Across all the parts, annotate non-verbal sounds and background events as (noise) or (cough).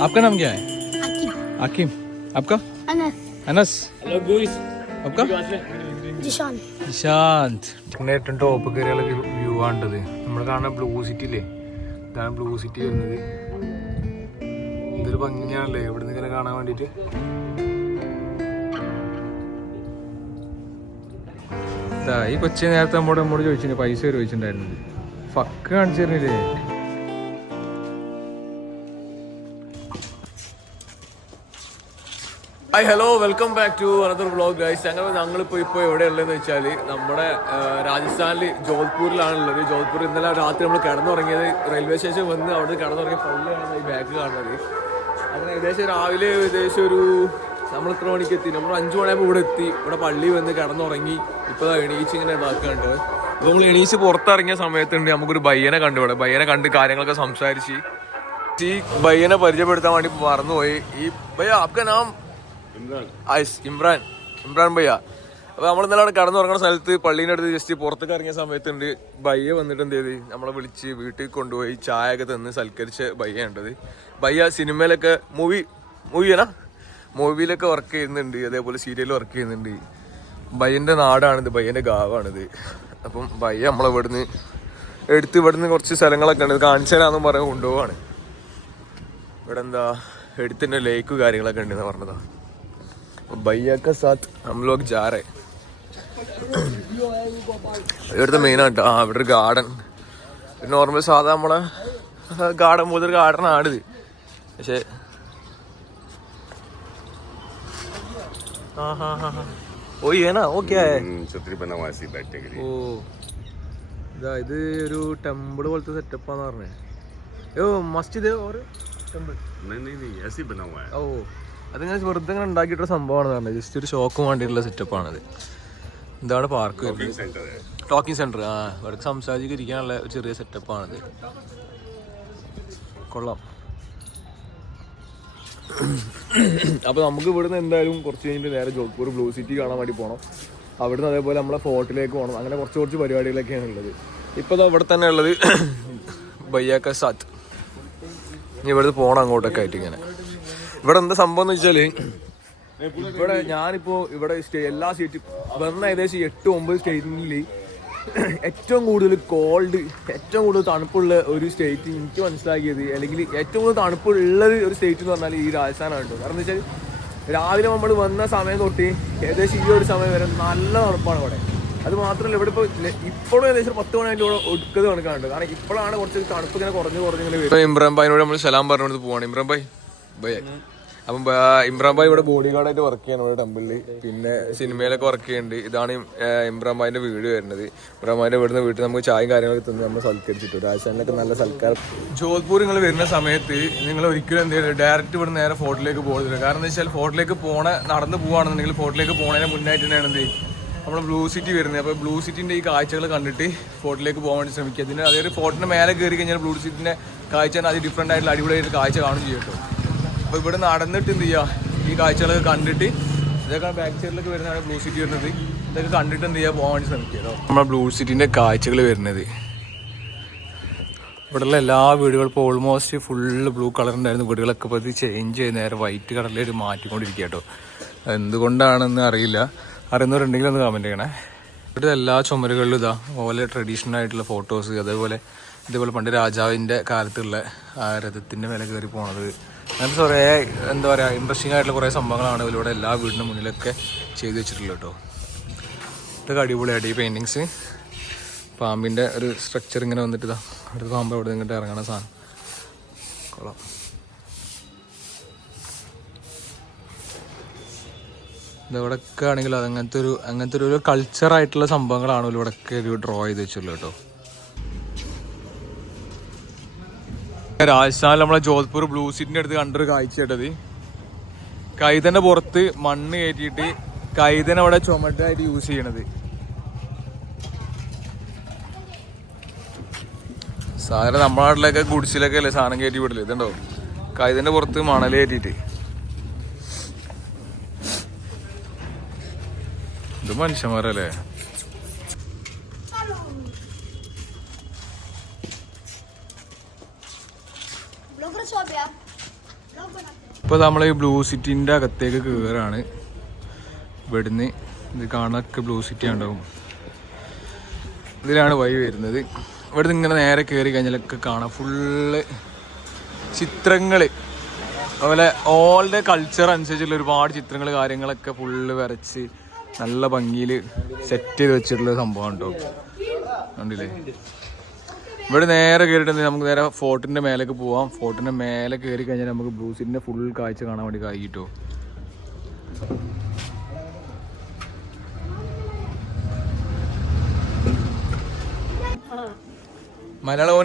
आपका नाम क्या है आकिब आकिम आपका अनस अनस आपका जिशान നിശാന്ത് പിന്നെ ഏറ്റവും ടോപ്പ് കയറിയുള്ള വ്യൂ ആണ്ടത് നമ്മൾ കാണുന്ന ബ്ലൂ സിറ്റി ഇല്ലേ ഇതാണ് ബ്ലൂ സിറ്റി വരുന്നത് ഇതൊരു ഭംഗിയാണല്ലേ ഇവിടെ നിന്ന് കാണാൻ വേണ്ടിട്ട് ഈ കൊച്ചി നേരത്തെ നമ്മോട് നമ്മോട് ചോദിച്ചിട്ടുണ്ട് പൈസ ചോദിച്ചിട്ടുണ്ടായിരുന്നു ഫക്ക് കാണിച്ചു hi hello welcome back to another vlog guys ഞങ്ങൾ ഞങ്ങളിപ്പോൾ ഇപ്പോൾ എവിടെയുള്ളതെന്ന് വെച്ചാൽ നമ്മുടെ രാജസ്ഥാനിൽ ജോധ്പൂരിലാണ് ഉള്ളത് ജോധ്പൂർ ഇന്നലെ രാത്രി നമ്മൾ കിടന്നുറങ്ങിയത് റെയിൽവേ സ്റ്റേഷൻ വന്ന് അവിടെ കിടന്നുറങ്ങിയ പള്ളിയാണ് ഈ ബാക്ക് കാണുന്നത്. അങ്ങനെ ഏകദേശം രാവിലെ ഏകദേശം ഒരു നമ്മൾ ഇത്ര മണിക്ക് എത്തി. നമ്മൾ അഞ്ച് മണിയാകുമ്പോൾ ഇവിടെ എത്തി. ഇവിടെ പള്ളി വന്ന് കിടന്നുറങ്ങി. ഇപ്പോൾ എണീച്ച് ഇങ്ങനെ ഇതാക്കുന്നുണ്ട് അപ്പോൾ നമ്മൾ എണീച്ച് പുറത്തിറങ്ങിയ സമയത്തുണ്ട് നമുക്കൊരു ബയ്യനെ കണ്ടു ഇവിടെ. ബയ്യനെ കണ്ട് കാര്യങ്ങളൊക്കെ സംസാരിച്ച്. ഈ ബയ്യനെ പരിചയപ്പെടുത്താൻ വേണ്ടി മറന്നുപോയി. ഈ ബയ്യ ആപ്ക നാം ആയിസ് ഇമ്രാൻ. ഇമ്രാൻ ഭയ്യ. അപ്പൊ നമ്മൾ ഇന്നലെ അവിടെ കടന്നുറങ്ങുന്ന സ്ഥലത്ത് പള്ളീന്റെ അടുത്ത് ജസ്റ്റ് പുറത്തേക്ക് ഇറങ്ങിയ സമയത്തുണ്ട് ബയ്യ വന്നിട്ട് എന്ത് ചെയ്ത്? നമ്മളെ വിളിച്ച് വീട്ടിൽ കൊണ്ടുപോയി ചായ ഒക്കെ തന്ന് സൽക്കരിച്ച ബയ്യ ഉണ്ടത് ബയ്യ സിനിമയിലൊക്കെ മൂവി മൂവിയാണോ മൂവിയിലൊക്കെ വർക്ക് ചെയ്യുന്നുണ്ട്. അതേപോലെ സീരിയലിൽ വർക്ക് ചെയ്യുന്നുണ്ട്. ബയ്യന്റെ നാടാണിത് ബയ്യന്റെ ഗാവാണിത്. അപ്പം ബയ്യ നമ്മളെ ഇവിടുന്ന് എടുത്ത് ഇവിടുന്ന് കുറച്ച് സ്ഥലങ്ങളൊക്കെ ഉണ്ട്. കാണിച്ചു പറഞ്ഞ് കൊണ്ടുപോവാണ്. ഇവിടെ എന്താ എടുത്തിന്റെ ലേക്ക് കാര്യങ്ങളൊക്കെ ഉണ്ടെന്ന് പറഞ്ഞതാ. भैया के साथ हम लोग जा रहे ഇവിടുത്തെ മെയിൻ ആട്ടോ ആ ഇവിടെ ഒരു ഗാർഡൻ നോർമൽ സാധാ നമ്മളെ ഗാർഡൻ പോലത്തെ ഒരു ഗാർഡൻ ആണിത് പക്ഷെ हाँ हाँ हाँ हाँ ओ ये ना वो क्या है छतरी बना हुआ है ऐसे बैठने के लिए ഓ ഇതാ ഇത് ഒരു ടെമ്പിൾ പോലത്തെ സെറ്റപ്പാന്ന് പറഞ്ഞേ യോ മസ്ജിദ് ഓർ ടെമ്പിൾ नहीं नहीं नहीं ऐसे ही बना हुआ है ഓ അത് ഞാൻ വെറുതെ ഇങ്ങനെ ഉണ്ടാക്കിയിട്ടൊരു സംഭവമാണ് പറഞ്ഞത്. ജസ്റ്റ് ഒരു ഷോക്ക് വേണ്ടിയിട്ടുള്ള സെറ്റപ്പാണത് ഇതാണ് പാർക്ക് ടോക്കിംഗ് സെന്റർ ആ. ഇവിടെ സംസാരിച്ചിരിക്കാനുള്ള ഒരു ചെറിയ സെറ്റപ്പാണത് കൊള്ളാം. അപ്പോൾ നമുക്ക് ഇവിടുന്ന് എന്തായാലും കുറച്ച് കഴിഞ്ഞിട്ട് നേരെ ജോധ്പൂർ ബ്ലൂ സിറ്റി കാണാൻ വേണ്ടി പോകണം അവിടുന്ന് അതേപോലെ നമ്മളെ ഫോർട്ടിലേക്ക് പോകണം. അങ്ങനെ കുറച്ച് കുറച്ച് പരിപാടികളൊക്കെയാണ് ഉള്ളത്. ഇപ്പൊ ഇവിടെ തന്നെ ഉള്ളത് (coughs) ബയ്യാക്ക സാത്ത്. ഇനി ഇവിടുന്ന് പോകണം അങ്ങോട്ടൊക്കെ ആയിട്ട് ഇങ്ങനെ. ഇവിടെ എന്താ സംഭവം എന്ന് വെച്ചാൽ ഇവിടെ ഞാനിപ്പോ ഇവിടെ സ്റ്റേ എല്ലാ സ്റ്റേറ്റ് വന്ന ഏകദേശം എട്ട് ഒമ്പത് സ്റ്റേറ്റിൽ ഏറ്റവും കൂടുതൽ കോൾഡ് ഏറ്റവും കൂടുതൽ തണുപ്പുള്ള ഒരു സ്റ്റേറ്റ് എനിക്ക് മനസ്സിലാക്കിയത് അല്ലെങ്കിൽ ഏറ്റവും കൂടുതൽ തണുപ്പുള്ള ഒരു സ്റ്റേറ്റ് എന്ന് പറഞ്ഞാൽ ഈ രാജസ്ഥാനാണ് കേട്ടോ. കാരണം എന്ന് വെച്ചാൽ രാവിലെ നമ്മൾ വന്ന സമയം തൊട്ട് ഏകദേശം ഈ ഒരു സമയം വരെ നല്ല തണുപ്പാണ് ഇവിടെ. അത് മാത്രമല്ല ഇവിടെ ഇപ്പോൾ ഇപ്പോഴും ഏകദേശം പത്ത് മണിയായിട്ട് ഇവിടെ ഒടുക്കത് കണക്കാണ്ട് കാരണം ഇപ്പോഴാണ് കുറച്ച് തണുപ്പ് ഇങ്ങനെ കുറഞ്ഞ് കുറഞ്ഞ് ഇങ്ങനെ വരും ഇമ്രാൻ ഭായിനോട് നമ്മൾ സലാം പറഞ്ഞിട്ട് പോവാണ്. ഇമ്രാൻ ഭായ് ബൈ. അപ്പം ഇമ്രാൻ ഭായ് ഇവിടെ ബോഡി ഗാർഡായിട്ട് വർക്ക് ചെയ്യണം ഇവിടെ ടെമ്പിളിൽ പിന്നെ സിനിമയിലൊക്കെ വർക്ക് ചെയ്യുന്നുണ്ട് ഇതാണ് ഇമ്രാൻ ഭായിന്റെ വീട് വരുന്നത്. ഇമ്രാൻ ഭായിന്റെ വീടിന് വീട്ടിൽ നമുക്ക് ചായയും കാര്യങ്ങളൊക്കെ തന്നെ നമ്മൾ സൽക്കരിച്ചിട്ടു. രാജസ്ഥാനിലൊക്കെ നല്ല സൽക്കാരം. ജോധ്പൂർ നിങ്ങൾ വരുന്ന സമയത്ത് നിങ്ങൾ ഒരിക്കലും എന്ത് ചെയ്യുന്നത് ഡയറക്റ്റ് ഇവിടെ നേരെ ഫോർട്ടിലേക്ക് പോകുന്നില്ല കാരണം എന്താ വെച്ചാൽ ഫോർട്ടിലേക്ക് പോണ നടന്ന് പോവാണെന്നുണ്ടെങ്കിൽ ഫോർട്ടിലേക്ക് പോണതിന് മുന്നായിട്ട് തന്നെയാണ് എന്ത് നമ്മൾ ബ്ലൂ സിറ്റി വരുന്നത്. അപ്പോൾ ബ്ലൂ സിറ്റിന്റെ ഈ കാഴ്ചകൾ കണ്ടിട്ട് ഫോർട്ടിലേക്ക് പോകാൻ വേണ്ടി ശ്രമിക്കുക. അതിന് അതായത് ഫോർട്ടിന് മേലെ കയറി കഴിഞ്ഞാൽ ബ്ലൂ സിറ്റിന്റെ കാഴ്ച അത് ഡിഫറെന്റ് ആയിട്ടുള്ള അടിപൊളിയായിട്ട് കാഴ്ച കാണുകയും ചെയ്യും കേട്ടോ. അപ്പോൾ ഇവിടെ നടന്നിട്ട് എന്ത് ചെയ്യുക ഈ കാഴ്ചകളൊക്കെ കണ്ടിട്ട് ഇതൊക്കെ ബാക്ക് സൈഡിലൊക്കെ വരുന്നതാണ് ബ്ലൂ സിറ്റി വരുന്നത്. ഇതൊക്കെ കണ്ടിട്ട് എന്ത് ചെയ്യുക പോകാൻ വേണ്ടി ശ്രമിക്കുക നമ്മുടെ ബ്ലൂ സിറ്റിന്റെ കാഴ്ചകൾ വരുന്നത്. ഇവിടെയുള്ള എല്ലാ വീടുകളും ഇപ്പോൾ ഓൾമോസ്റ്റ് ഫുള്ള് ബ്ലൂ കളർ ഉണ്ടായിരുന്ന. വീടുകളൊക്കെ ഇത് ചേഞ്ച് ചെയ്ത് നേരെ വൈറ്റ് കളറിലേക്ക് മാറ്റിക്കൊണ്ടിരിക്കുക കേട്ടോ എന്തുകൊണ്ടാണെന്ന് അറിയില്ല. അറിയുന്നവരുണ്ടെങ്കിൽ ഒന്ന് കമന്റ് ചെയ്യണേ. ഇവിടെ എല്ലാ ചുമരുകളിലും ഇതാ ഓലെ ട്രഡീഷണൽ ആയിട്ടുള്ള ഫോട്ടോസ് അതേപോലെ ഇതേപോലെ പണ്ട് രാജാവിന്റെ കാലത്തുള്ള ആ രഥത്തിന്റെ മേലെ കയറി പോണത് അങ്ങനത്തെ കുറേ എന്താ പറയുക ഇൻട്രസ്റ്റിംഗ് ആയിട്ടുള്ള കുറേ സംഭവങ്ങളാണ് ഇവിടെ എല്ലാ വീടിന്റെ മുന്നിലൊക്കെ ചെയ്തു വെച്ചിട്ടുള്ളത് കേട്ടോ. ഇതൊക്കെ അടിപൊളിയായിട്ട് ഈ പെയിന്റിങ്സ് പാമ്പിന്റെ ഒരു സ്ട്രക്ചർ ഇങ്ങനെ വന്നിട്ട് ഇതാ അടുത്ത പാമ്പ് അവിടെ നിന്നിട്ട് ഇറങ്ങണ സാധനം. കൊള്ളാം. ഇവിടെയൊക്കെ ആണെങ്കിൽ അത് അങ്ങനത്തെ ഒരു അങ്ങനത്തെ ഒരു കൾച്ചറായിട്ടുള്ള സംഭവങ്ങളാണ് ഇവിടെയൊക്കെ ഒരു ഡ്രോ ചെയ്ത് വെച്ചുള്ളൂ കേട്ടോ. രാജസ്ഥാനിൽ നമ്മളെ ജോധ്പൂർ ബ്ലൂ സിറ്റിന്റെ അടുത്ത് കണ്ടൊരു കാഴ്ച കേട്ടത് കൈതന്റെ പുറത്ത് മണ്ണ് കയറ്റിയിട്ട് കൈതൻ അവിടെ ചുമട്ടായിട്ട് യൂസ് ചെയ്യണത്. സാധാരണ നമ്മുടെ നാട്ടിലൊക്കെ ഗുഡ്സിലൊക്കെ അല്ലേ സാധനം കയറ്റി വിടില്ല ഇതുണ്ടോ? കൈതന്റെ പുറത്ത് മണൽ കയറ്റിയിട്ട്. ഇത് മനുഷ്യന്മാരല്ലേ? ഇപ്പോൾ നമ്മൾ ഈ ബ്ലൂ സിറ്റിന്റെ അകത്തേക്ക് കയറാണ് ഇവിടുന്ന് ഇത് കാണാനൊക്കെ ബ്ലൂ സിറ്റി ഉണ്ടാവും ഇതിലാണ് വഴി വരുന്നത്. ഇവിടുന്ന് ഇങ്ങനെ നേരെ കയറി കഴിഞ്ഞാലൊക്കെ കാണാം. ഫുള്ള് ചിത്രങ്ങൾ അതുപോലെ ഓൾഡ് കൾച്ചർ അനുസരിച്ചുള്ള ഒരുപാട് ചിത്രങ്ങൾ കാര്യങ്ങളൊക്കെ ഫുള്ള് വരച്ച് നല്ല ഭംഗിയിൽ സെറ്റ് ചെയ്ത് വെച്ചിട്ടുള്ള സംഭവം ഉണ്ടോ? കണ്ടില്ലേ? ഇവിടെ നേരെ കയറിയിട്ട് നമുക്ക് നേരെ ഫോർട്ടിന്റെ മേലേക്ക് പോവാം. ഫോർട്ടിന്റെ മേലെ കയറി കഴിഞ്ഞാൽ നമുക്ക് ബ്രൂസിന്റെ ഫുൾ കാഴ്ച കാണാൻ വേണ്ടി കഴിയിട്ടോ. മലയാളം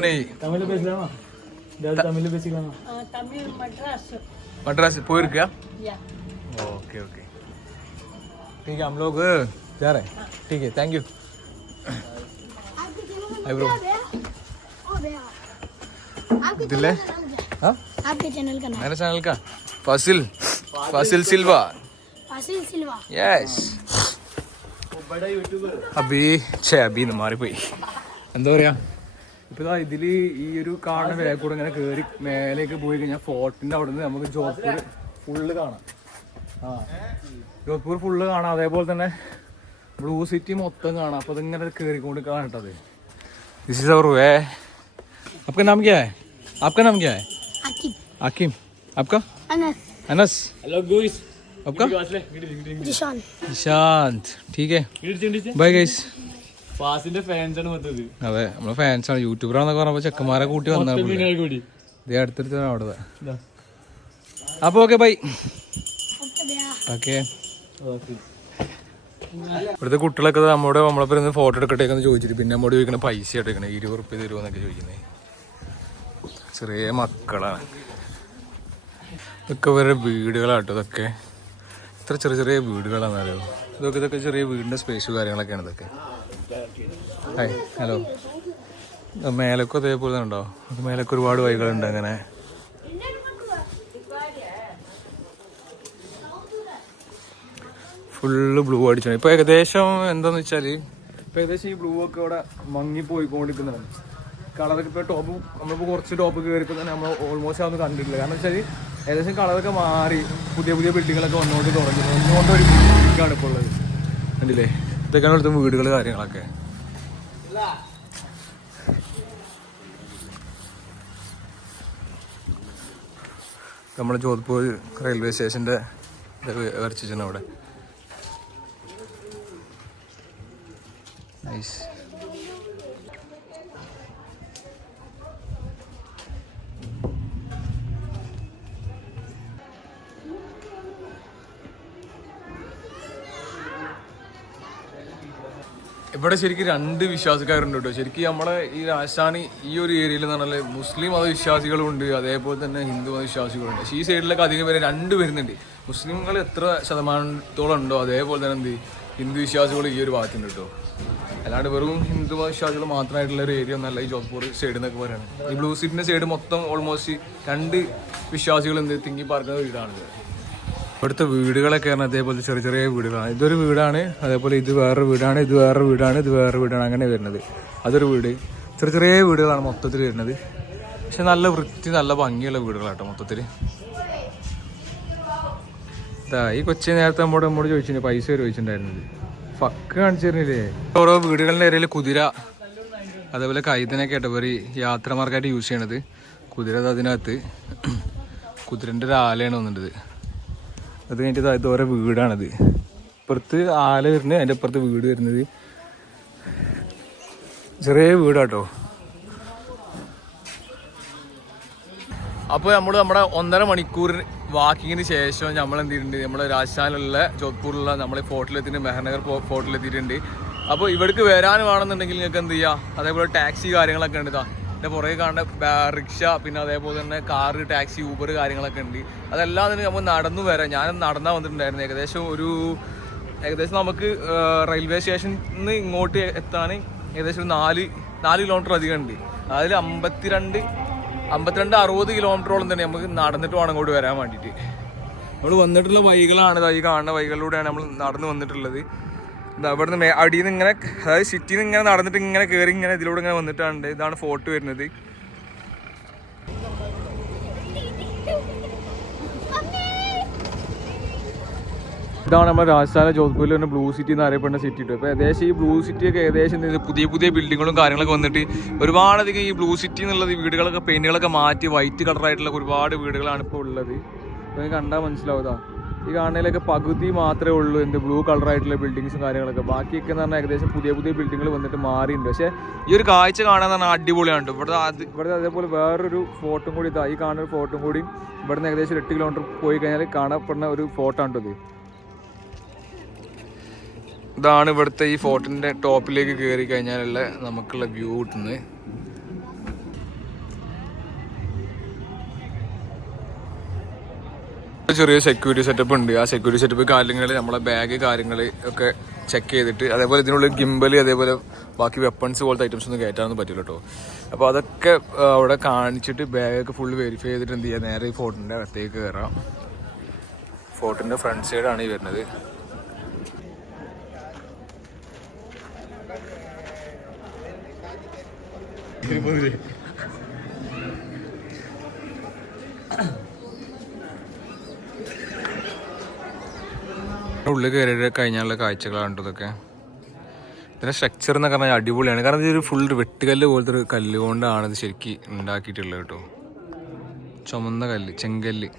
മദ്രാസ്. പോയിരിക്കുക ഓക്കെ ഓക്കെ. ठीक है हम लोग जा रहे ठीक है थैंक यू हाय ब्रो ഇതില്ലേ? ചാനൽ കാ. ഫസിൽ. ഫസിൽ സിൽവ. യെസ് അബി ഛേ അബി എന്ന് മാറിപ്പോയി. എന്താ പറയാ? ഇപ്പൊ ഇതാ ഇതിൽ ഈ ഒരു കാണുന്ന വേല കൂടെ ഇങ്ങനെ കേറി മേലേക്ക് പോയി കഴിഞ്ഞാൽ ഫോർട്ടിന്റെ അവിടെ നിന്ന് നമുക്ക് ജോധ്പൂർ ഫുള്ള് കാണാം. ആ. ജോധ്പൂർ ഫുള്ള് കാണാം. അതേപോലെ തന്നെ ബ്ലൂ സിറ്റി മൊത്തം കാണാം. അപ്പൊ ഇതിങ്ങനെ കേറിക്കൊണ്ട് കാണട്ടത് ദിസ് ഇസ് അവർ വേ आपका नाम क्या है आपका नाम क्या है आकिब आकिम आपका अनस अनस ഹലോ ഗോയ്സ് आपका जिशान നിശാന്ത് ठीक है ബൈ ഗൈസ് ഫാസിന്റെ ഫാൻസ് ആണ് മൊത്തത് അതെ നമ്മളെ ഫാൻസാണ് യൂട്യൂബറാന്നൊക്കെ പറഞ്ഞപ്പോ ചെക്കന്മാരെ കൂട്ടി വന്നാൽ കൂടി ഇതേ അടുത്തടുത്ത് അവിടെ അപ്പൊ ഓക്കെ ബൈ ഓക്കെ ഇവിടുത്തെ കുട്ടികളൊക്കെ നമ്മുടെ നമ്മളെ ഇരുന്ന് ഫോട്ടോ എടുക്കട്ടേക്കെന്ന് ചോദിച്ചിട്ട് പിന്നെ നമ്മോട് ചോദിക്കണ പൈസ എടുക്കണേ ഇരുപത് റുപ്യ തരുമോ എന്നൊക്കെ ചോദിക്കുന്നത് ചെറിയ മക്കളാണ്. ഇതൊക്കെ വേറെ വീടുകളാട്ടോ ഇതൊക്കെ. ഇത്ര ചെറിയ ചെറിയ വീടുകളാണെന്നറിയോ ഇതൊക്കെ ഇതൊക്കെ ചെറിയ വീടിന്റെ സ്പേസ് കാര്യങ്ങളൊക്കെയാണ് ഇതൊക്കെ. ഹായ് ഹലോ മേലൊക്കെ അതേപോലെ ഉണ്ടോ? മേലൊക്കെ ഒരുപാട് വൈകളുണ്ട് അങ്ങനെ. ഫുള്ള് ബ്ലൂ അടിച്ചാണ്. ഇപ്പൊ ഏകദേശം എന്താന്ന് വെച്ചാൽ ഇപ്പൊ ഏകദേശം ഈ ബ്ലൂ ഒക്കെ ഇവിടെ മങ്ങി പോയിക്കൊണ്ടിരിക്കുന്നതാണ് കളറൊക്കെ ഇപ്പോൾ ടോപ്പ് നമ്മളിപ്പോൾ കുറച്ച് ടോപ്പ് കയറിയപ്പോ തന്നെ നമ്മൾ ഓൾമോസ്റ്റ് അതൊന്നും കണ്ടിട്ടില്ല. കാരണം വെച്ചാൽ ഏകദേശം കളറൊക്കെ മാറി പുതിയ പുതിയ ബിൽഡിങ്ങുകളൊക്കെ വന്നുകൊണ്ട് തുടങ്ങി. ഒന്നുകൊണ്ട് ഒരു ബിൽഡിങ്ങാണ് ഇപ്പോൾ ഉള്ളത്. കണ്ടില്ലേ? ഇതൊക്കെയാണ് ഇവിടുത്തെ വീടുകൾ കാര്യങ്ങളൊക്കെ. നമ്മുടെ ജോധ്പൂർ റെയിൽവേ സ്റ്റേഷന്റെ വരച്ചിട്ടുണ്ട് അവിടെ. നൈസ് ഇവിടെ ശരിക്കും രണ്ട് വിശ്വാസക്കാരുണ്ട് കേട്ടോ. ശരിക്കും നമ്മളെ ഈ രാജസ്ഥാനി ഈ ഒരു ഏരിയയിൽ എന്ന് പറഞ്ഞാൽ മുസ്ലിം മതവിശ്വാസികളും ഉണ്ട് അതേപോലെ തന്നെ ഹിന്ദു മതവിശ്വാസികളുണ്ട്. ഈ സൈഡിലൊക്കെ അധികം പേര് രണ്ട് വരുന്നുണ്ട് മുസ്ലിങ്ങൾ എത്ര ശതമാനത്തോളം ഉണ്ടോ അതേപോലെ തന്നെ എന്ത് ഹിന്ദു വിശ്വാസികൾ ഈ ഒരു ഭാഗത്തുണ്ട് കേട്ടോ. അല്ലാണ്ട് വെറും ഹിന്ദു മതവിശ്വാസികൾ മാത്രമായിട്ടുള്ള ഒരു ഏരിയ ഒന്നല്ല ഈ ജോധ്പൂർ സൈഡ് എന്നൊക്കെ പറയുന്നത് ഈ ബ്ലൂ സീറ്റിന്റെ സൈഡ് മൊത്തം ഓൾമോസ്റ്റ് രണ്ട് വിശ്വാസികൾ എന്ത് തിങ്ങി പാർക്കുന്ന വീടാണിത് ഇവിടുത്തെ വീടുകളൊക്കെ ആണ് അതേപോലെ ചെറിയ ചെറിയ വീടുകളാണ്. ഇതൊരു വീടാണ് അതേപോലെ ഇത് വേറൊരു വീടാണ് ഇത് വേറൊരു വീടാണ് ഇത് വേറൊരു വീടാണ് അങ്ങനെ വരുന്നത്. അതൊരു വീട്. ചെറിയ ചെറിയ വീടുകളാണ് മൊത്തത്തിൽ വരുന്നത്. പക്ഷെ നല്ല വൃത്തി നല്ല ഭംഗിയുള്ള വീടുകളാട്ടോ മൊത്തത്തിൽ ഈ കൊച്ചി നേരത്തെ നമ്മോട് നമ്മോട് ചോദിച്ചിട്ടുണ്ട് പൈസ ചോദിച്ചിട്ടുണ്ടായിരുന്നത്. ഫക്ക് കാണിച്ചു തരുന്നില്ലേ ഓരോ വീടുകളുടെ ഇടയിൽ കുതിര അതേപോലെ കൈതനൊക്കെ ആയിട്ട് ഇവർ യാത്രമാർക്കായിട്ട് യൂസ് ചെയ്യണത്. കുതിര അതിനകത്ത്. കുതിരന്റെ ഒരു ആലയാണ് വന്നിട്ടത് അത് കഴിഞ്ഞിട്ട് ഇത് ഓരോ വീടാണത്. ഇപ്പുറത്ത് ആല വരുന്നത് അതിന്റെ അപ്പുറത്ത് വീട് വരുന്നത്. ചെറിയ വീടാട്ടോ. അപ്പോൾ നമ്മൾ നമ്മുടെ ഒന്നര മണിക്കൂർ വാക്കിങ്ങിന് ശേഷം നമ്മൾ എന്ത് ചെയ്തിട്ടുണ്ട് നമ്മൾ രാജസ്ഥാനിലുള്ള ജോധ്പൂരിലുള്ള നമ്മളെ ഫോർട്ടിലെത്തിയിട്ടുണ്ട് മെഹനഗർ ഫോർട്ടിലെത്തിയിട്ടുണ്ട്. അപ്പോൾ ഇവിടേക്ക് വരാൻ വേണമെന്നുണ്ടെങ്കിൽ നിങ്ങൾക്ക് എന്ത് ചെയ്യാം? അതേപോലെ ടാക്സി കാര്യങ്ങളൊക്കെ ഉണ്ട് എന്റെ പുറകെ കാണുന്ന റിക്ഷ പിന്നെ അതേപോലെ തന്നെ കാറ് ടാക്സി ഊബർ കാര്യങ്ങളൊക്കെ ഉണ്ട്. അതെല്ലാം തന്നെ നമുക്ക് നടന്നു വരാം. ഞാൻ നടന്നാ വന്നിട്ടുണ്ടായിരുന്നു. ഏകദേശം ഒരു ഏകദേശം നമുക്ക് റെയിൽവേ സ്റ്റേഷനിൽ നിന്ന് ഇങ്ങോട്ട് എത്താൻ ഏകദേശം ഒരു നാല് നാല് കിലോമീറ്റർ അധികം ഉണ്ട്. അതിൽ അമ്പത്തിരണ്ട് അമ്പത്തിരണ്ട് അറുപത് കിലോമീറ്ററോളം തന്നെ നമുക്ക് നടന്നിട്ട് വേണം അങ്ങോട്ട് വരാൻ വേണ്ടിയിട്ട്. നമ്മൾ വന്നിട്ടുള്ള വഴികളാണ് ഈ കാണുന്ന വഴികളിലൂടെയാണ് നമ്മൾ നടന്നു വന്നിട്ടുള്ളത്. ഇവിടെ നിന്ന് അടിയിൽ നിന്ന് ഇങ്ങനെ അതായത് സിറ്റിയിൽ നിന്ന് ഇങ്ങനെ നടന്നിട്ട് ഇങ്ങനെ കയറി ഇങ്ങനെ ഇതിലൂടെ ഇങ്ങനെ വന്നിട്ടാണ് ഇതാണ് ഫോർട്ട് വരുന്നത്. ഇതാണ് നമ്മുടെ രാജസ്ഥാന ജോധ്പൂരിൽ തന്നെ ബ്ലൂ സിറ്റി എന്ന് അറിയപ്പെടുന്ന സിറ്റി ഉണ്ട് അപ്പോൾ ഏകദേശം ഈ ബ്ലൂ സിറ്റിയൊക്കെ ഏകദേശം പുതിയ പുതിയ ബിൽഡിങ്ങുകളും കാര്യങ്ങളൊക്കെ വന്നിട്ട് ഒരുപാടധികം ഈ ബ്ലൂ സിറ്റി എന്നുള്ളത് വീടുകളൊക്കെ പെയിന്റുകളൊക്കെ മാറ്റി വൈറ്റ് കളറായിട്ടുള്ള ഒരുപാട് വീടുകളാണ് ഇപ്പോൾ ഉള്ളത്. അപ്പോൾ കണ്ടാൽ മനസ്സിലാവുക ഈ കാണുന്നതിലൊക്കെ പകുതി മാത്രമേ ഉള്ളൂ എന്ത് ബ്ലൂ കളറായിട്ടുള്ള ബിൽഡിങ്സും കാര്യങ്ങളൊക്കെ. ബാക്കിയൊക്കെ എന്ന് പറഞ്ഞാൽ ഏകദേശം പുതിയ പുതിയ ബിൽഡിങ്ങൾ വന്നിട്ട് മാറിയിട്ടുണ്ട് പക്ഷേ ഈ ഒരു കാഴ്ച കാണാൻ പറഞ്ഞാൽ അടിപൊളിയാണ്. ഇവിടെ ഇവിടെ അതേപോലെ വേറൊരു ഫോട്ടോ കൂടി ഇതാ ഈ കാണുന്ന ഒരു ഫോട്ടോ കൂടി ഇവിടുന്ന് ഏകദേശം എട്ട് കിലോമീറ്റർ പോയി കഴിഞ്ഞാൽ കാണപ്പെടുന്ന ഒരു ഫോട്ടോ ആണ് ഇത്. ഇതാണ് ഇവിടുത്തെ ഈ ഫോർട്ടിന്റെ ടോപ്പിലേക്ക് കയറി കഴിഞ്ഞാലുള്ള നമുക്കുള്ള വ്യൂ കിട്ടുന്നത്. ചെറിയ സെക്യൂരിറ്റി സെറ്റപ്പ് ഉണ്ട്. ആ സെക്യൂരിറ്റി സെറ്റപ്പ് കാര്യങ്ങൾ നമ്മളെ ബാഗ് കാര്യങ്ങൾ ഒക്കെ ചെക്ക് ചെയ്തിട്ട് അതേപോലെ ഇതിനുള്ളിൽ ഗിംബൽ അതേപോലെ ബാക്കി വെപ്പൺസ് പോലത്തെ ഐറ്റംസ് ഒന്നും കയറ്റാനൊന്നും പറ്റില്ല കേട്ടോ അപ്പോൾ അതൊക്കെ അവിടെ കാണിച്ചിട്ട് ബാഗൊക്കെ ഫുൾ വെരിഫൈ ചെയ്തിട്ട് എന്ത് ചെയ്യുക നേരെ ഈ ഫോർട്ടിന്റെ അകത്തേക്ക് കയറാം ഫോർട്ടിന്റെ ഫ്രണ്ട് സൈഡാണ് ഈ വരുന്നത്. ഉള്ളിൽ കയറി കഴിഞ്ഞാലുള്ള കാഴ്ചകളാണ് ഇതൊക്കെ. ഇതിന്റെ സ്ട്രക്ചർ എന്നൊക്കെ പറഞ്ഞാൽ അടിപൊളിയാണ്. കാരണം ഇതൊരു ഫുൾ വെട്ടുകല്ല് പോലത്തെ ഒരു കല്ല് കൊണ്ടാണ് ഇത് ശരിക്കും ഉണ്ടാക്കിയിട്ടുള്ളത് കേട്ടോ. ചുമന്ന കല്ല് ചെങ്കല്ല്.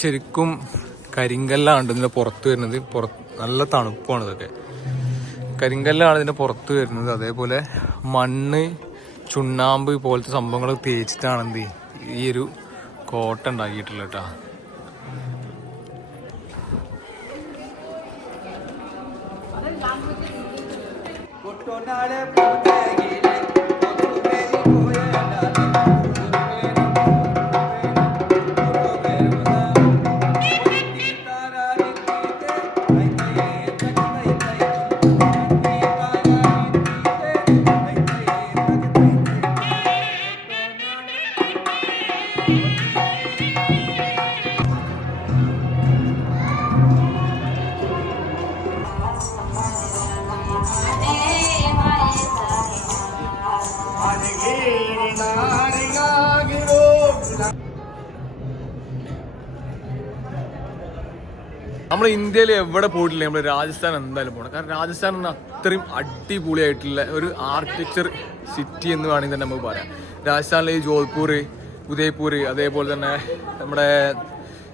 ശരിക്കും കരിങ്കല്ലാണ് ഇതിന്റെ പുറത്ത് വരുന്നത്. പുറത്ത് നല്ല തണുപ്പാണ് ഇതൊക്കെ. കരിങ്കല്ലാണ് ഇതിന്റെ പുറത്ത് വരുന്നത്. അതേപോലെ മണ്ണ് ചുണ്ണാമ്പ് പോലത്തെ സംഭവങ്ങൾ തേച്ചിട്ടാണ് എന്ത് ഈ ഒരു കോട്ട ഉണ്ടാക്കിയിട്ടുള്ളത് കേട്ടോ. ഇന്ത്യയിൽ എവിടെ പോയിട്ടില്ല നമ്മൾ രാജസ്ഥാൻ എന്തായാലും പോകണം കാരണം രാജസ്ഥാൻ എന്ന അത്രയും അടിപൊളിയായിട്ടുള്ള ഒരു ആർക്കിടെക്ചർ സിറ്റി എന്ന് വേണമെങ്കിൽ തന്നെ നമുക്ക് പറയാം. രാജസ്ഥാനിലെ ഈ ജോധ്പൂർ ഉദയ്പൂർ അതേപോലെ തന്നെ നമ്മുടെ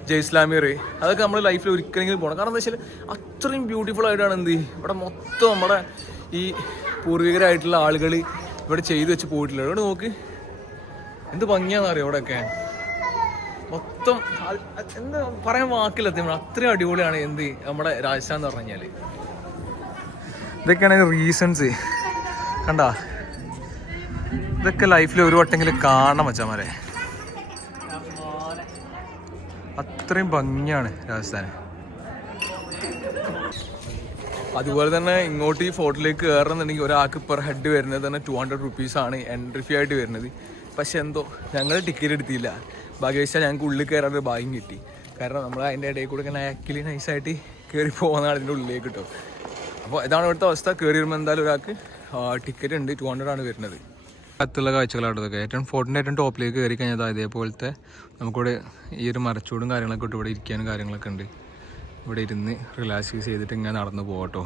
ജയ്സ്ലാമീർ അതൊക്കെ നമ്മൾ ലൈഫിൽ ഒരിക്കലെങ്കിലും പോകണം കാരണം എന്താ വെച്ചാൽ അത്രയും ബ്യൂട്ടിഫുൾ ആയിട്ടാണ് എന്ത് ഇവിടെ മൊത്തം നമ്മുടെ ഈ പൂർവികരായിട്ടുള്ള ആളുകൾ ഇവിടെ ചെയ്തു വെച്ച് പോയിട്ടില്ല. ഇവിടെ നോക്ക് എന്ത് ഭംഗിയാണെന്നറിയോ ഇവിടെയൊക്കെ മൊത്തം എന്താ പറയാൻ വാക്കില്ല നമ്മൾ അത്രയും അടിപൊളിയാണ് എന്ത് നമ്മുടെ രാജസ്ഥാൻ എന്ന് പറഞ്ഞു കഴിഞ്ഞാൽ. ഇതൊക്കെയാണ് റീസൺസ് കണ്ട? ഇതൊക്കെ ലൈഫിൽ ഒരു വട്ടെങ്കിലും കാണണം മച്ചാമാരെ. അത്രയും ഭംഗിയാണ് രാജസ്ഥാൻ. അതുപോലെ തന്നെ ഇങ്ങോട്ട് ഈ ഫോർട്ടിലേക്ക് കയറണമെന്നുണ്ടെങ്കിൽ ഒരാൾക്ക് പെർ ഹെഡ് വരുന്നത് തന്നെ ടു ഹൺഡ്രഡ് റുപ്പീസാണ് എൻട്രി ഫീ ആയിട്ട് വരുന്നത്. പക്ഷെ എന്തോ ഞങ്ങൾ ടിക്കറ്റ് എടുത്തില്ല. ഭാഗ്യവശാൽ ഞങ്ങൾക്ക് ഉള്ളിൽ കയറാൻ ഒരു ഭാഗ്യം കിട്ടി. കാരണം നമ്മൾ അതിന്റെ ഇടയിൽ കൂടെ ഇങ്ങനെ ആക്ച്വലി നൈസായിട്ട് കയറി പോകുന്നതാണ് അതിന്റെ ഉള്ളിലേക്ക് കിട്ടും അപ്പോൾ ഇതാണ് ഇവിടുത്തെ അവസ്ഥ. കയറി വരുമ്പോൾ എന്തായാലും ഒരാൾക്ക് ടിക്കറ്റ് ഉണ്ട്. ടു ഹൺഡ്രഡ് ആണ് വരുന്നത്. അത്തുള്ള കാഴ്ചകളാണ് ഇതൊക്കെ. ഏറ്റവും ഫോർട്ടിന്റെ ഏറ്റവും ടോപ്പിലേക്ക് കയറി കഴിഞ്ഞാൽ അതേപോലത്തെ നമുക്കിവിടെ ഈ ഒരു മരച്ചൂടും കാര്യങ്ങളൊക്കെ ഇട്ട് ഇവിടെ ഇരിക്കാനും കാര്യങ്ങളൊക്കെ ഉണ്ട്. ഇവിടെ ഇരുന്ന് റിലാക്സ് ചെയ്തിട്ട് ഇങ്ങനെ നടന്നു പോകട്ടോ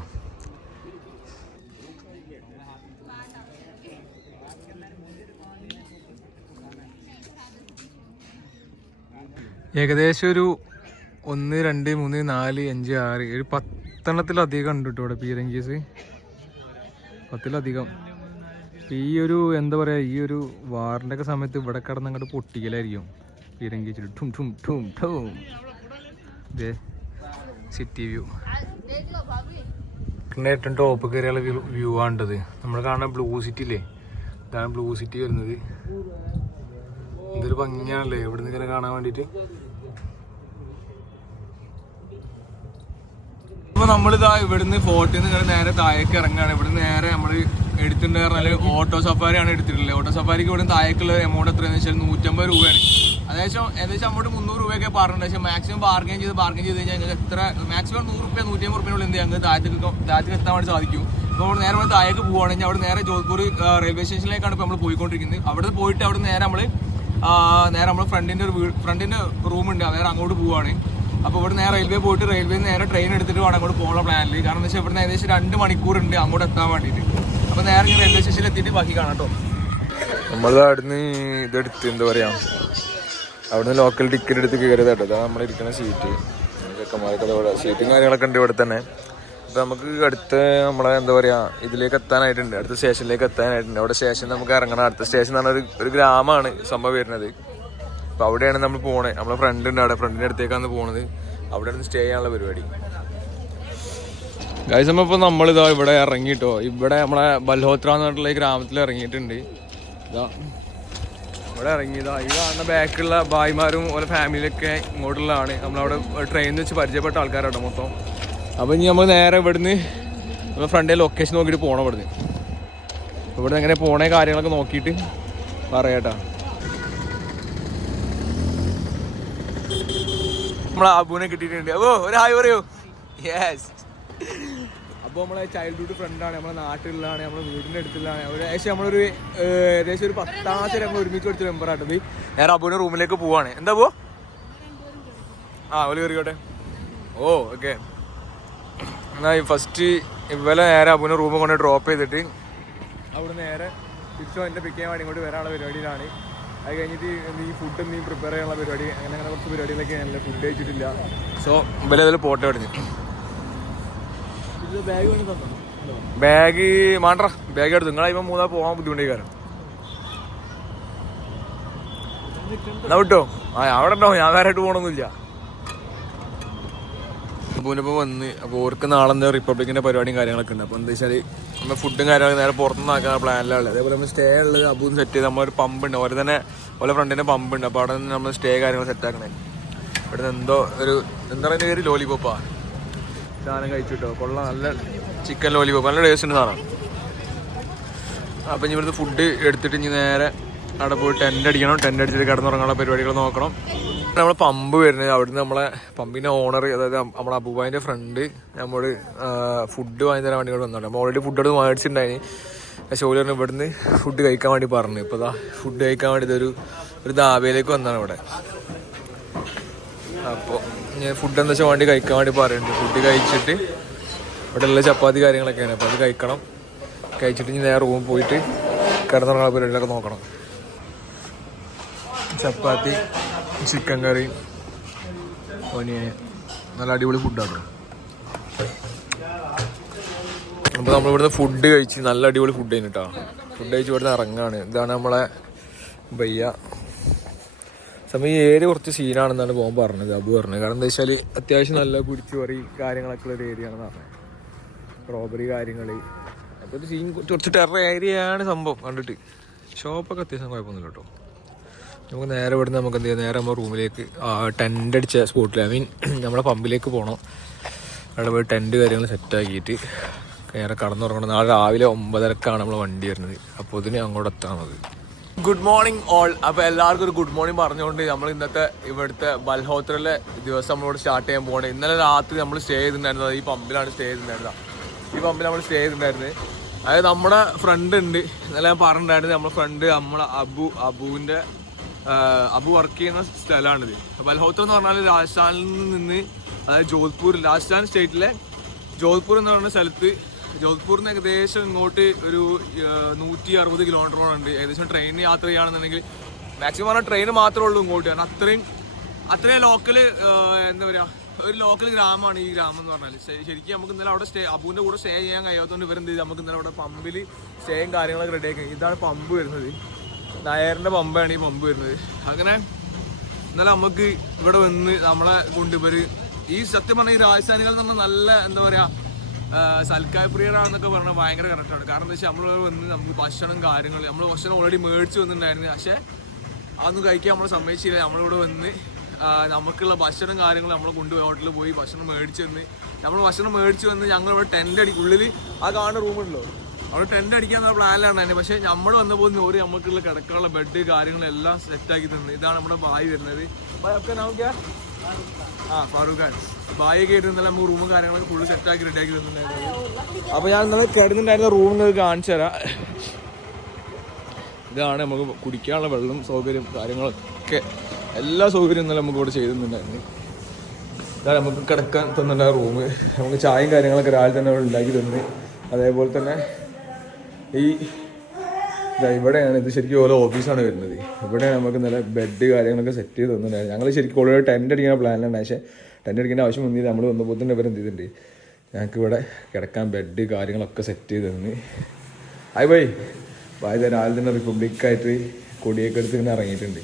ഏകദേശം ഒരു ഒന്ന് രണ്ട് മൂന്ന് നാല് അഞ്ച് ആറ് ഒരു പത്തെണ്ണത്തിലധികം ഉണ്ട് കേട്ടോ ഇവിടെ പീരങ്കീസ് പത്തിലധികം. ഈ ഒരു എന്താ പറയുക ഈ ഒരു വാറിന്റെ ഒക്കെ സമയത്ത് ഇവിടെ കിടന്ന് അങ്ങോട്ട് പൊട്ടിക്കലായിരിക്കും പീരങ്കീസ് ഠും ഠും ഠും ഠും. ഇതേ സിറ്റി വ്യൂ പിന്നെ ഏറ്റവും ടോപ്പ് കയറിയുള്ള വ്യൂ ആണ്ടത് നമ്മൾ കാണുന്ന ബ്ലൂ സിറ്റി ഇല്ലേ ഇതാണ് ബ്ലൂ സിറ്റി വരുന്നത്. ഭംഗിയാണല്ലേ? എവിടെ നിന്ന് ഇങ്ങനെ കാണാൻ വേണ്ടിട്ട് അപ്പൊ നമ്മളിതാ ഇവിടുന്ന് ഫോർട്ടിൽ നിന്ന് നേരെ താഴേക്ക് ഇറങ്ങുകയാണ്. ഇവിടെ നേരെ നമ്മൾ എടുത്തിട്ടുണ്ടായിരുന്നാൽ ഓട്ടോ സഫാരിയാണ് എടുത്തിട്ടുള്ളത്. ഓട്ടോ സഫാരിക്ക് ഇവിടെ താഴേക്കുള്ള എമൗണ്ട് എത്രയാണെന്ന് വെച്ചാൽ നൂറ്റമ്പത് രൂപയാണ്. ഏകദേശം ഏകദേശം അങ്ങോട്ട് മുന്നൂറ് രൂപയൊക്കെ പറഞ്ഞിട്ടുണ്ട്. പക്ഷേ മാക്സിമം ബാർഗൈൻ ചെയ്ത് ബാർഗൈൻ ചെയ്ത് കഴിഞ്ഞാൽ ഞങ്ങൾക്ക് എത്ര മാക്സിമം നൂറ് റുപ്യ നൂറ്റി അമ്പത് റുപ്യനുള്ളിൽ എന്ത് ഞങ്ങൾക്ക് താഴത്തേക്ക് താഴത്തേക്ക് എത്താൻ വേണ്ടി സാധിക്കും. അപ്പോൾ നേരെ നമ്മൾ താഴേക്ക് പോവുകയാണെങ്കിൽ അവിടെ നേരെ ജോധ്പൂർ റെയിൽവേ സ്റ്റേഷനിലേക്കാണ് ഇപ്പോൾ നമ്മൾ പോയിക്കൊണ്ടിരിക്കുന്നത്. അവിടെ പോയിട്ട് അവിടെ നേരെ നമ്മൾ നേരെ നമ്മൾ ഫ്രണ്ടിന്റെ ഒരു വീട് ഫ്രണ്ടിന്റെ റൂമുണ്ട് നേരെ അങ്ങോട്ട് പോവുകയാണ് അപ്പോൾ ഇവിടെ നേരെ റെയിൽവേ പോയിട്ട് റെയിൽവേ നേരെ ട്രെയിൻ എടുത്തിട്ട് വേണം അങ്ങോട്ട് പോകാനുള്ള പ്ലാനിൽ കാരണം എന്താ വെച്ചാൽ ഇവിടുന്ന് ഏകദേശം രണ്ട് മണിക്കൂറുണ്ട് അങ്ങോട്ട് എത്താൻ വേണ്ടിയിട്ട് അപ്പോൾ നേരെ ഇങ്ങനെ റെയിൽവേ സ്റ്റേഷനിൽ എത്തിയിട്ട് ബാക്കി കാണാം കേട്ടോ നമ്മൾ അവിടുന്ന് ഇതെടുത്ത് എന്താ പറയുക അവിടുന്ന് ലോക്കൽ ടിക്കറ്റ് എടുത്ത് കയറിയത് അതാണ് നമ്മളിരിക്കുന്ന സീറ്റ് ചെക്കന്മാരൊക്കെ സീറ്റും കാര്യങ്ങളൊക്കെ ഉണ്ട് ഇവിടെ തന്നെ. അപ്പൊ നമുക്ക് അടുത്ത നമ്മളെ എന്താ പറയാ ഇതിലേക്ക് എത്താനായിട്ടുണ്ട്. അടുത്ത സ്റ്റേഷനിലേക്ക് എത്താനായിട്ടുണ്ട്. അവിടെ സ്റ്റേഷൻ നമുക്ക് ഇറങ്ങണം. അടുത്ത സ്റ്റേഷൻ എന്ന് പറഞ്ഞ ഒരു ഗ്രാമമാണ് സംഭവം വരുന്നത്. അപ്പൊ അവിടെയാണ് നമ്മൾ പോണേ. നമ്മളെ ഫ്രണ്ട് ഉണ്ട് അവിടെ. ഫ്രണ്ടിന്റെ അടുത്തേക്കാണ് പോണത്. അവിടെ നിന്ന് സ്റ്റേ ചെയ്യാനുള്ള പരിപാടി. ഗൈസ് നമ്മളിപ്പോൾ നമ്മളിതാ ഇവിടെ ഇറങ്ങിയിട്ടോ ഇവിടെ നമ്മളെ ബൽഹോത്ര എന്ന് പറഞ്ഞിട്ടുള്ള ഈ ഗ്രാമത്തിൽ ഇറങ്ങിയിട്ടുണ്ട്. ഇതാ. ഇവിടെ ഇറങ്ങിയതാ. ഈ കാണുന്ന ബാക്കിലുള്ള ഭായിമാരും ഓരോ ഫാമിലിയൊക്കെ ഇങ്ങോട്ടുള്ളതാണ്. നമ്മളവിടെ ട്രെയിനിൽ വെച്ച് പരിചയപ്പെട്ട ആൾക്കാരാട്ടോ മൊത്തം. അപ്പോൾ ഇനി നമ്മൾ നേരെ ഇവിടുന്ന് നമ്മൾ ഫ്രണ്ടിൽ ലൊക്കേഷൻ നോക്കിയിട്ട് പോകണം ഇവിടുന്ന്. ഇവിടുന്ന് എങ്ങനെ പോണേ കാര്യങ്ങളൊക്കെ നോക്കിയിട്ട് പറയാട്ടാ നമ്മളെ അബുവിനെ കിട്ടിയിട്ടുണ്ട്. അപ്പോ ഒരു ഹായ് പറയൂ. യെസ് അപ്പോൾ നമ്മളെ ചൈൽഡ്ഹുഡ് ഫ്രണ്ടാണ് നമ്മളെ നാട്ടിലുള്ളതാണ് നമ്മളെ വീടിന്റെ അടുത്തുള്ളതാണ്. ഏകദേശം നമ്മളൊരു ഏകദേശം ഒരു പത്താം ക്ലാസ് നമ്മൾ ഒരുമിച്ച് പഠിച്ച മെമ്പറാട്ടത് നേരെ അബുവിന്റെ റൂമിലേക്ക് പോവാണ്. എന്താ പോ ആ ഒരു കയറിക്കോട്ടെ ഓ ഓക്കെ എന്നാ ഫസ്റ്റ് ഇവലെ നേരെ അബുവിനെ റൂമിൽ കൊണ്ട് ഡ്രോപ്പ് ചെയ്തിട്ട് അവിടെ നേരെ തിരിച്ചു എന്റെ പിക്ക് ചെയ്യാൻ വേണ്ടി ഇങ്ങോട്ട് വരാനുള്ള പരിപാടിയിലാണ്. അത് കഴിഞ്ഞിട്ട് ഈ ഫുഡ് നീ പ്രിപ്പയർ ചെയ്യാനുള്ള പരിപാടി അങ്ങനെ അങ്ങനെ കുറച്ച് പരിപാടികളൊക്കെ ഞാനല്ലേ ഫുഡ് കഴിച്ചിട്ടില്ല. സോ ഇവലെ അതിൽ പോട്ടെ അവിടുന്ന് ബാഗ് വേണ്ടി ബാഗ് മാണ്ട ബാഗ് എടുത്തു. നിങ്ങളെ ഇപ്പം മൂന്നാ പോകാൻ ബുദ്ധിമുട്ടായി കാരണം എന്നാ വിട്ടോ? ആ അവിടെ ഉണ്ടോ ഞാൻ വേറെ ആയിട്ട് പോകണമെന്നില്ല പൂനിപ്പോ വന്ന് അപ്പോൾ ഓർക്ക് നാളെ എന്താ റിപ്പബ്ലിക്കിന്റെ പരിപാടിയും കാര്യങ്ങളൊക്കെ ഉണ്ട്. അപ്പോൾ എന്താ വെച്ചാൽ നമ്മൾ ഫുഡും കാര്യങ്ങളൊക്കെ നേരെ പുറത്തുനിന്ന് ആക്കാൻ പ്ലാനിലാണ് അതേപോലെ നമ്മൾ സ്റ്റേ ഉള്ളത് അബൂന്ന് സെറ്റ് ചെയ്ത് നമ്മളൊരു പമ്പ് ഉണ്ട്. ഓരോ തന്നെ ഓരോ ഫ്രണ്ടിന്റെ പമ്പ് ഉണ്ട്. അപ്പോൾ അവിടെ നിന്ന് നമ്മൾ സ്റ്റേ കാര്യങ്ങൾ സെറ്റ് ആക്കണേ. ഇവിടെ നിന്ന് എന്തോ ഒരു എന്താ പറയുക പേര്? ലോലിപോപ്പാ സാധനം കഴിച്ചിട്ടോ? കൊള്ളാം. നല്ല ചിക്കൻ ലോലിപോപ്പ് നല്ല ടേസ്റ്റ് ഉണ്ട് സാധനം. അപ്പം ഇനി ഇവിടുത്തെ ഫുഡ് എടുത്തിട്ട് ഇനി നേരെ അവിടെ പോയി ടെന്റ് അടിക്കണം. ടെന്റ് അടിച്ചിട്ട് കിടന്നുറങ്ങാനുള്ള പരിപാടികൾ നോക്കണം. നമ്മളെ പമ്പ് വരുന്നത് അവിടുന്ന് നമ്മളെ പമ്പിന്റെ ഓണർ അതായത് നമ്മളെ അബൂബായിന്റെ ഫ്രണ്ട് നമ്മോട് ഫുഡ് വാങ്ങി തരാൻ വേണ്ടി ഇവിടെ വന്നോട്ടെ നമ്മൾ ഓൾറെഡി ഫുഡ് അവിടെ മേടിച്ചിട്ടുണ്ടായിന്. പക്ഷേ ഓൽ പറഞ്ഞു ഇവിടുന്ന് ഫുഡ് കഴിക്കാൻ വേണ്ടി പറഞ്ഞു. ഇപ്പോൾ ദാ ഫുഡ് കഴിക്കാൻ വേണ്ടി ഇതൊരു ഒരു ദാബയിലേക്ക് വന്നാണ് ഇവിടെ. അപ്പോൾ ഞാൻ ഫുഡ് എന്താ വെച്ചാൽ വേണ്ടി കഴിക്കാൻ വേണ്ടി പറയുന്നുണ്ട് ഫുഡ് കഴിച്ചിട്ട് ഇവിടെ ഉള്ള ചപ്പാത്തി കാര്യങ്ങളൊക്കെയാണ്. അപ്പോൾ അത് കഴിക്കണം. കഴിച്ചിട്ട് ഇനി നേരെ റൂമിൽ പോയിട്ട് കിടന്നുള്ള പരിപാടികളൊക്കെ നോക്കണം. ചപ്പാത്തി. ചിക്കൻ കറി. ഒനിയൻ നല്ല അടിപൊളി ഫുഡാണ് അപ്പോൾ നമ്മൾ ഇവിടുന്ന് ഫുഡ് കഴിച്ച് നല്ല അടിപൊളി ഫുഡ് കഴിഞ്ഞു കേട്ടോ ഫുഡ് കഴിച്ച് ഇവിടുന്ന് ഇറങ്ങാണ്. ഇതാണ് നമ്മളെ ബയ്യ. സമയം ഏരിയ കുറച്ച് സീനാണെന്നാണ് പോകാൻ പറഞ്ഞത് അബു പറഞ്ഞത്. കാരണം എന്താ വെച്ചാൽ അത്യാവശ്യം നല്ല പിടിച്ചു പറി കാര്യങ്ങളൊക്കെ ഉള്ള ഒരു ഏരിയ ആണെന്ന് പറഞ്ഞത്. റോബറി കാര്യങ്ങൾ അപ്പോൾ ഒരു സീൻ കുറച്ച് ടെറർ ഏരിയയാണ് സംഭവം കണ്ടിട്ട്. ഷോപ്പൊക്കെ അത്യാവശ്യം കുഴപ്പമൊന്നുമില്ല കേട്ടോ നമുക്ക് നേരെ ഇവിടുന്ന് നമുക്ക് എന്ത് ചെയ്യാം? നേരെ നമ്മൾ റൂമിലേക്ക് ടെന്റ് അടിച്ച സ്പോട്ടിൽ ഐ മീൻ നമ്മളെ പമ്പിലേക്ക് പോകണം അവിടെ പോയി ടെന്റ് കാര്യങ്ങൾ സെറ്റാക്കിയിട്ട് നേരെ കടന്നുറങ്ങണം. നാളെ രാവിലെ ഒമ്പതരക്കാണ് നമ്മൾ വണ്ടി വരുന്നത്. അപ്പോൾ ഇതിന് അങ്ങോട്ട് എത്താണത് ഗുഡ് മോർണിംഗ് ഓൾ അപ്പോൾ എല്ലാവർക്കും ഒരു ഗുഡ് മോർണിംഗ് പറഞ്ഞുകൊണ്ട് നമ്മൾ ഇന്നത്തെ ഇവിടുത്തെ ബൽഹോത്രയിലെ ദിവസം നമ്മളോട് സ്റ്റാർട്ട് ചെയ്യാൻ പോകണം ഇന്നലെ രാത്രി നമ്മൾ സ്റ്റേ ചെയ്തിട്ടുണ്ടായിരുന്നത് ഈ പമ്പിലാണ് സ്റ്റേ ചെയ്തിട്ടുണ്ടായിരുന്നത്. ഈ പമ്പിൽ നമ്മൾ സ്റ്റേ ചെയ്തിട്ടുണ്ടായിരുന്നത്. അതായത് നമ്മുടെ ഫ്രണ്ട് ഉണ്ട്. ഇന്നലെ ഞാൻ പറഞ്ഞിട്ടുണ്ടായിരുന്നു നമ്മുടെ ഫ്രണ്ട് നമ്മളെ അബു അബുവിന്റെ അബു വർക്ക് ചെയ്യുന്ന സ്ഥലമാണിത്. ബൽഹോത്ര എന്ന് പറഞ്ഞാൽ രാജസ്ഥാനിൽ നിന്ന് അതായത് ജോധ്പൂർ രാജസ്ഥാൻ സ്റ്റേറ്റിലെ ജോധ്പൂർ എന്ന് പറയുന്ന സ്ഥലത്ത് ജോധ്പൂരിൽ നിന്ന് ഏകദേശം ഇങ്ങോട്ട് ഒരു നൂറ്റി അറുപത് കിലോമീറ്ററോളം ഉണ്ട്. ഏകദേശം ട്രെയിനിന് യാത്ര ചെയ്യുകയാണെന്നുണ്ടെങ്കിൽ മാക്സിമം പറഞ്ഞാൽ ട്രെയിൻ മാത്രമേ ഉള്ളൂ ഇങ്ങോട്ട്. കാരണം അത്രയും അത്രയും ലോക്കൽ എന്താ പറയുക ഒരു ലോക്കൽ ഗ്രാമമാണ് ഈ ഗ്രാമം എന്ന് പറഞ്ഞാൽ ശരിക്കും നമുക്ക് ഇന്നലെ അവിടെ സ്റ്റേ അബുവിന്റെ കൂടെ സ്റ്റേ ചെയ്യാൻ കഴിയാത്തതുകൊണ്ട് ഇവരെന്ത് ചെയ്തു? നമുക്ക് ഇന്നലെ അവിടെ പമ്പിൽ സ്റ്റേയും കാര്യങ്ങളൊക്കെ റെഡി ആക്കി. ഇതാണ് പമ്പ് വരുന്നത്. നയറിന്റെ പമ്പാണ് ഈ പമ്പ് വരുന്നത്. അങ്ങനെ ഇന്നലെ നമുക്ക് ഇവിടെ വന്ന് നമ്മളെ കൊണ്ട് ഇവർ ഈ സത്യം പറഞ്ഞ ഈ രാജസ്ഥാനികൾ പറഞ്ഞാൽ നല്ല എന്താ പറയാ സൽക്കായപ്രിയരാണെന്നൊക്കെ പറഞ്ഞ ഭയങ്കര കറക്റ്റാണ് കാരണം എന്താ വെച്ചാൽ നമ്മൾ വന്ന് നമുക്ക് ഭക്ഷണം കാര്യങ്ങൾ നമ്മൾ ഭക്ഷണം ഓൾറെഡി മേടിച്ച് വന്നിട്ടുണ്ടായിരുന്നു. പക്ഷേ അതൊന്നും കഴിക്കാൻ നമ്മൾ സമ്മതിച്ചില്ല. നമ്മളിവിടെ വന്ന് നമുക്കുള്ള ഭക്ഷണം കാര്യങ്ങൾ നമ്മൾ കൊണ്ടുപോയി ഹോട്ടലിൽ പോയി ഭക്ഷണം മേടിച്ച് വന്ന് നമ്മൾ ഭക്ഷണം മേടിച്ച് വന്ന് ഞങ്ങളിവിടെ ടെന്റ് അടി ഉള്ളിൽ ആ കാണുന്ന റൂമുണ്ടല്ലോ അവിടെ ടെന്റ് അടിക്കാന്നുള്ള പ്ലാനിലാണ് തന്നെ പക്ഷേ നമ്മൾ വന്നപ്പോൾ ഒരു നമുക്കുള്ള കിടക്കാനുള്ള ബെഡ് കാര്യങ്ങളെല്ലാം സെറ്റാക്കി തന്നു. ഇതാണ് നമ്മുടെ ബായി വരുന്നത്. ആ ഫാറൂഖ് ഖാൻ. ബായി കയറ്റി നല്ല നമുക്ക് റൂമും കാര്യങ്ങളൊക്കെ ഫുള്ള് സെറ്റാക്കി റെഡിയാക്കി തന്നിട്ടുണ്ടായിരുന്നു. അപ്പോൾ ഞാൻ ഇന്നലെ കരുതുന്നുണ്ടായിരുന്ന റൂം നിങ്ങൾക്ക് കാണിച്ചു തരാം. ഇതാണ് നമുക്ക് കുടിക്കാനുള്ള വെള്ളം സൗകര്യം കാര്യങ്ങളൊക്കെ. എല്ലാ സൗകര്യവും ഇന്നലെ നമുക്ക് ഇവിടെ ചെയ്തിട്ടുണ്ടായിരുന്നു ഇതാണ് നമുക്ക് കിടക്കാൻ തന്നിട്ടുണ്ടായ റൂം നമുക്ക് ചായയും കാര്യങ്ങളൊക്കെ രാവിലെ തന്നെ ഉണ്ടാക്കി തന്നെ. അതേപോലെ തന്നെ ഈ ഇവിടെയാണ് ഇത് ശരിക്കും ഓരോ ഓഫീസാണ് വരുന്നത്. ഇവിടെ നമുക്ക് നല്ല ബെഡ് കാര്യങ്ങളൊക്കെ സെറ്റ് ചെയ്ത് തന്നിട്ടുണ്ടായിരുന്നു ഞങ്ങൾ ശരിക്കും ഓൾറെഡി ടെന്റ് അടിക്കുന്ന പ്ലാനിലാണ് പക്ഷേ ടെന്റ് അടിക്കേണ്ട ആവശ്യം വന്നില്ല. നമ്മൾ വന്നപ്പോൾ തന്നെ ഇവർ എന്ത് ചെയ്തിട്ടുണ്ട്? ഞങ്ങൾക്ക് ഇവിടെ കിടക്കാൻ ബെഡ് കാര്യങ്ങളൊക്കെ സെറ്റ് ചെയ്ത് തന്ന്. ആയി പോയി ദാ രാവിലെ തന്നെ റിപ്പബ്ലിക്കായിട്ട് കൊടിയൊക്കെ എടുത്ത് ഇങ്ങനെ ഇറങ്ങിയിട്ടുണ്ട്.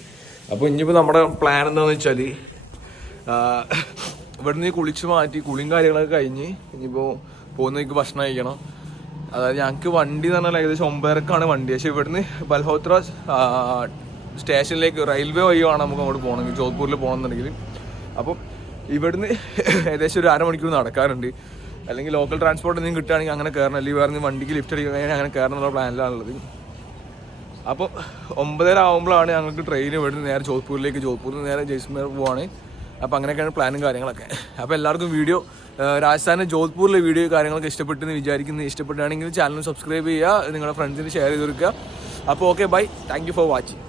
അപ്പോൾ ഇനിയിപ്പോൾ നമ്മുടെ പ്ലാൻ എന്താണെന്ന് വെച്ചാൽ ഇവിടുന്ന് കുളിച്ച് മാറ്റി കുളിയും കാര്യങ്ങളൊക്കെ കഴിഞ്ഞ് ഇനിയിപ്പോൾ പോകുന്നേക്ക് ഭക്ഷണം കഴിക്കണം. അതായത് ഞങ്ങൾക്ക് വണ്ടി എന്ന് പറഞ്ഞാൽ ഏകദേശം ഒമ്പതരക്കാണ് വണ്ടി. പക്ഷേ ഇവിടുന്ന് ബൽഹോത്ര സ്റ്റേഷനിലേക്ക് റെയിൽവേ വഴിയാണ് നമുക്ക് അങ്ങോട്ട് പോകണമെങ്കിൽ ജോധ്പൂരിൽ പോകണമെന്നുണ്ടെങ്കിൽ അപ്പം ഇവിടുന്ന് ഏകദേശം ഒരു അരമണിക്കൂർ നടക്കാറുണ്ട്. അല്ലെങ്കിൽ ലോക്കൽ ട്രാൻസ്പോർട്ട് എന്തെങ്കിലും കിട്ടുകയാണെങ്കിൽ അങ്ങനെ കയറണം. അല്ലെങ്കിൽ വേറെ വണ്ടിക്ക് ലിഫ്റ്റ് അടിക്കാൻ അങ്ങനെ കയറണം എന്നുള്ള പ്ലാനിലാണുള്ളത്. അപ്പോൾ ഒമ്പതര ആകുമ്പോഴാണ് ഞങ്ങൾക്ക് ട്രെയിൻ ഇവിടുന്ന് നേരെ ജോധ്പൂരിലേക്ക്. ജോധ്പൂരിൽ നിന്ന് നേരെ ജയ്സ്മീർ പോവാണ്. അപ്പോൾ അങ്ങനെയൊക്കെയാണ് പ്ലാനും കാര്യങ്ങളൊക്കെ. അപ്പോൾ എല്ലാവർക്കും വീഡിയോ രാജസ്ഥാനിലെ ജോധ്പൂരിലെ വീഡിയോ കാര്യങ്ങളൊക്കെ ഇഷ്ടപ്പെട്ടെന്ന് വിചാരിക്കുന്നു. ഇഷ്ടപ്പെട്ടാണെങ്കിൽ ചാനൽ സബ്സ്ക്രൈബ് ചെയ്യുക. നിങ്ങളുടെ ഫ്രണ്ട്സിന് ഷെയർ ചെയ്ത് കൊടുക്കുക. അപ്പോൾ okay bye thank for watching